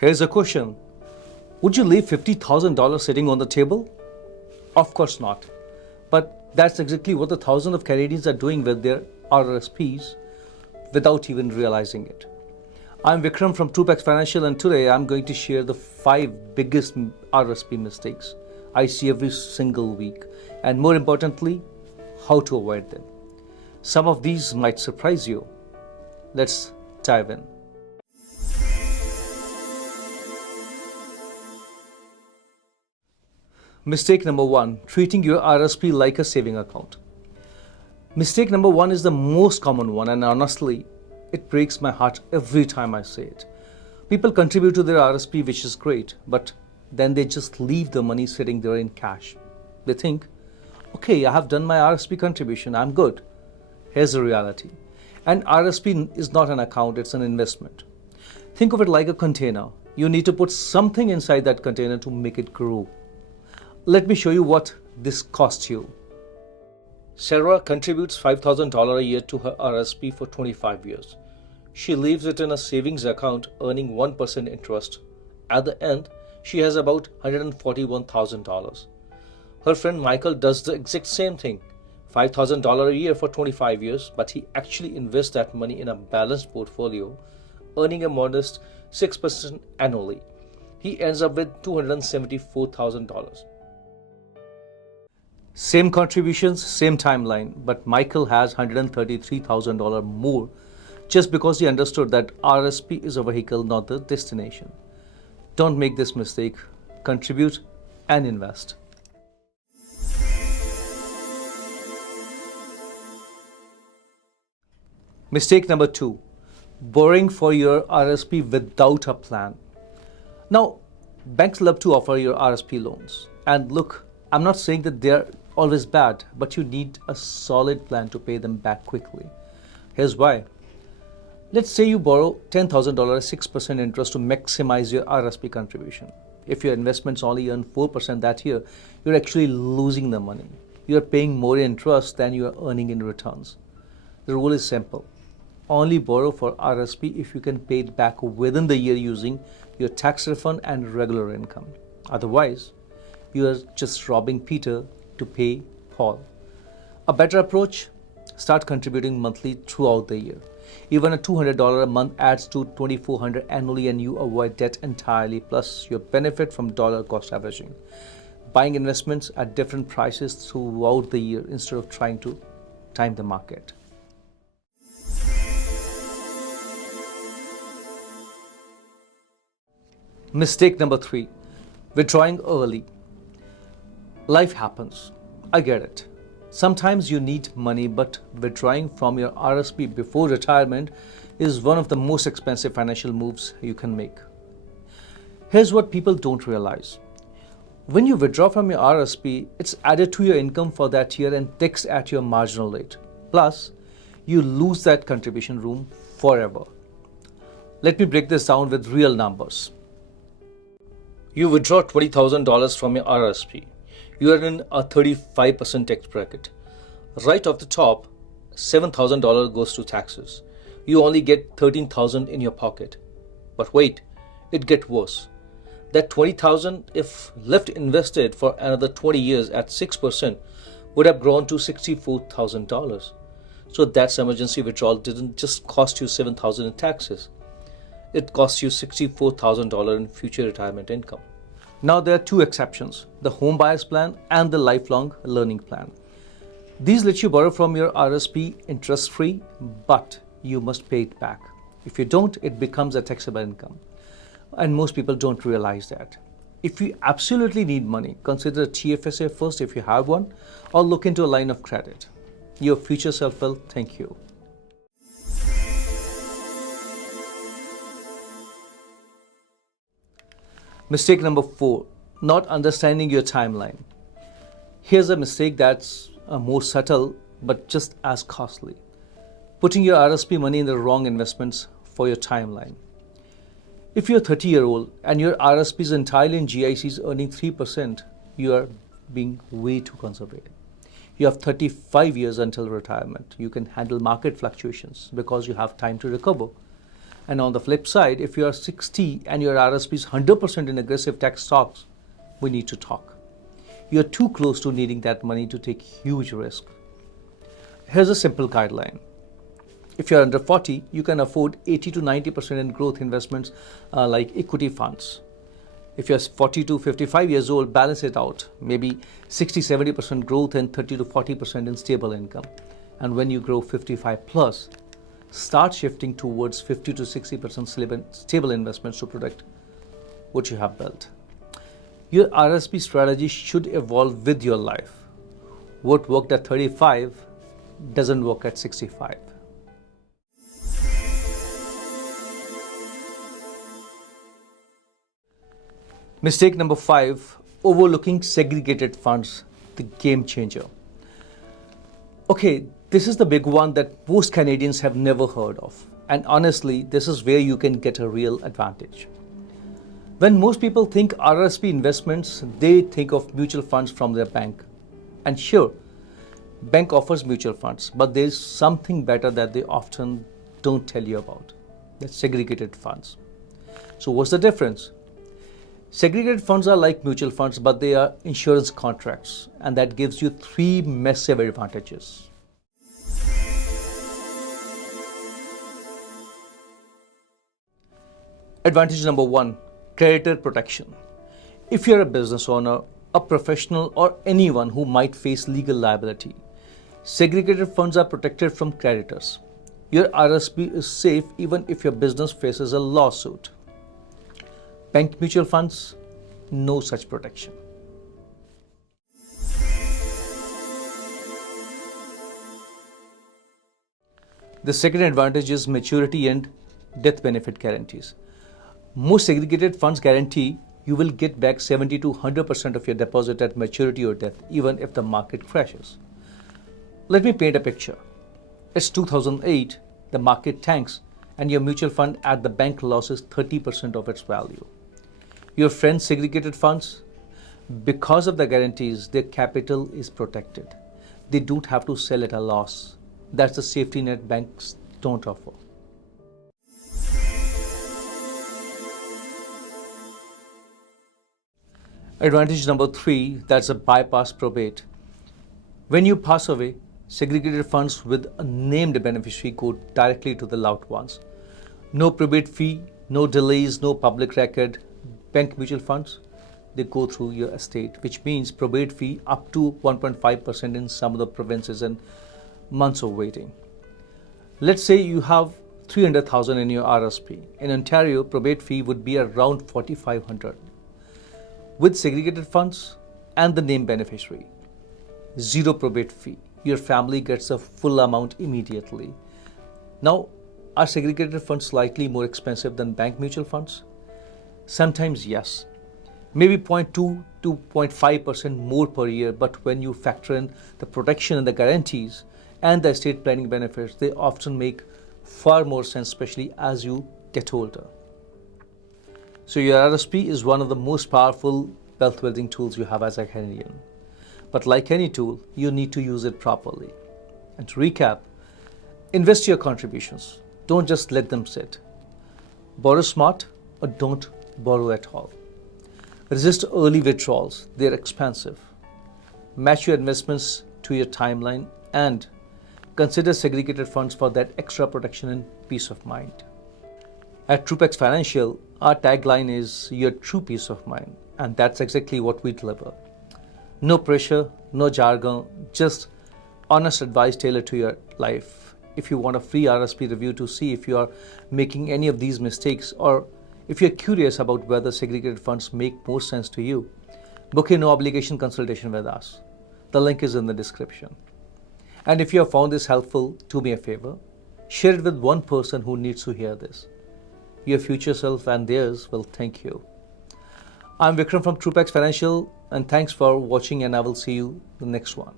Here's a question. Would you leave $50,000 sitting on the table? Of course not. But that's exactly what the thousands of Canadians are doing with their RRSPs without even realizing it. I'm Vikram from Tupac Financial, and today I'm going to share the 5 biggest RRSP mistakes I see every single week, and more importantly, how to avoid them. Some of these might surprise you. Let's dive in. Mistake number 1, treating your RRSP like a saving account. Mistake number 1 is the most common one, and honestly, it breaks my heart every time I say it. People contribute to their RRSP, which is great, but then they just leave the money sitting there in cash. They think, okay, I have done my RRSP contribution, I'm good. Here's the reality. An RRSP is not an account, it's an investment. Think of it like a container. You need to put something inside that container to make it grow. Let me show you what this costs you. Sarah contributes $5,000 a year to her RRSP for 25 years. She leaves it in a savings account earning 1% interest. At the end, she has about $141,000. Her friend Michael does the exact same thing, $5,000 a year for 25 years, but he actually invests that money in a balanced portfolio, earning a modest 6% annually. He ends up with $274,000. Same contributions, same timeline, but Michael has $133,000 more just because he understood that RRSP is a vehicle, not the destination. Don't make this mistake. Contribute and invest. Mistake number 2, borrowing for your RRSP without a plan. Now, banks love to offer your RRSP loans. And look, I'm not saying that they're always bad, but you need a solid plan to pay them back quickly. Here's why. Let's say you borrow $10,000 6% interest to maximize your RRSP contribution. If your investments only earn 4% that year, you're actually losing the money. You're paying more interest than you are earning in returns. The rule is simple. Only borrow for RRSP if you can pay it back within the year using your tax refund and regular income. Otherwise, you are just robbing Peter to pay Paul. A better approach, start contributing monthly throughout the year. Even a $200 a month adds to $2,400 annually, and you avoid debt entirely, plus you benefit from dollar cost averaging. Buying investments at different prices throughout the year instead of trying to time the market. Mistake number 3, withdrawing early. Life happens. I get it. Sometimes you need money, but withdrawing from your RRSP before retirement is one of the most expensive financial moves you can make. Here's what people don't realize. When you withdraw from your RRSP, it's added to your income for that year and taxed at your marginal rate. Plus, you lose that contribution room forever. Let me break this down with real numbers. You withdraw $20,000 from your RRSP. You are in a 35% tax bracket. Right off the top, $7,000 goes to taxes. You only get $13,000 in your pocket. But wait, it gets worse. That $20,000, if left invested for another 20 years at 6%, would have grown to $64,000. So that emergency withdrawal didn't just cost you $7,000 in taxes. It cost you $64,000 in future retirement income. Now there are 2 exceptions, the home buyers plan and the lifelong learning plan. These let you borrow from your RRSP interest-free, but you must pay it back. If you don't, it becomes a taxable income. And most people don't realize that. If you absolutely need money, consider a TFSA first if you have one, or look into a line of credit. Your future self will thank you. Mistake number 4, not understanding your timeline. Here's a mistake that's more subtle but just as costly. Putting your RRSP money in the wrong investments for your timeline. If you're 30-year-old and your RRSP is entirely in GICs earning 3%, you are being way too conservative. You have 35 years until retirement. You can handle market fluctuations because you have time to recover. And on the flip side, if you are 60 and your RSP is 100% in aggressive tech stocks, we need to talk. You're too close to needing that money to take huge risk. Here's a simple guideline. If you're under 40, you can afford 80 to 90% in growth investments like equity funds. If you're 40 to 55 years old, balance it out. Maybe 60-70% growth and 30 to 40% in stable income. And when you grow 55 plus, start shifting towards 50 to 60% stable investments to protect what you have built. Your RSP strategy should evolve with your life. What worked at 35 doesn't work at 65. Mistake number 5, overlooking segregated funds, the game changer. Okay, this is the big one that most Canadians have never heard of. And honestly, this is where you can get a real advantage. When most people think RRSP investments, they think of mutual funds from their bank. And sure, bank offers mutual funds, but there's something better that they often don't tell you about. That's segregated funds. So what's the difference? Segregated funds are like mutual funds, but they are insurance contracts, and that gives you 3 massive advantages. Advantage number 1, creditor protection. If you're a business owner, a professional, or anyone who might face legal liability, segregated funds are protected from creditors. Your RSP is safe even if your business faces a lawsuit. Bank mutual funds, no such protection. The second advantage is maturity and death benefit guarantees. Most segregated funds guarantee you will get back 70 to 100% of your deposit at maturity or death, even if the market crashes. Let me paint a picture. It's 2008, the market tanks, and your mutual fund at the bank loses 30% of its value. Your friend's segregated funds, because of the guarantees, their capital is protected. They don't have to sell at a loss. That's the safety net banks don't offer. Advantage number 3, that's a bypass probate. When you pass away, segregated funds with a named beneficiary go directly to the loved ones. No probate fee, no delays, no public record. Bank mutual funds, they go through your estate, which means probate fee up to 1.5% in some of the provinces and months of waiting. Let's say you have 300,000 in your RSP. In Ontario, probate fee would be around 4,500. With segregated funds and the named beneficiary, 0 probate fee. Your family gets a full amount immediately. Now, are segregated funds slightly more expensive than bank mutual funds? Sometimes yes, maybe 0.2 to 0.5% more per year, but when you factor in the protection and the guarantees and the estate planning benefits, they often make far more sense, especially as you get older. So your RSP is one of the most powerful wealth building tools you have as a Canadian. But like any tool, you need to use it properly. And to recap, invest your contributions. Don't just let them sit. Borrow smart or don't borrow at all. Resist early withdrawals, they're expensive. Match your investments to your timeline and consider segregated funds for that extra protection and peace of mind. At Trupex Financial, our tagline is your true peace of mind, and that's exactly what we deliver. No pressure, no jargon, just honest advice tailored to your life. If you want a free RSP review to see if you are making any of these mistakes, or if you're curious about whether segregated funds make more sense to you, book a no obligation consultation with us. The link is in the description. And if you have found this helpful, do me a favor, share it with one person who needs to hear this. Your future self and theirs will thank you. I'm Vikram from Trupex Financial, and thanks for watching, and I will see you the next one.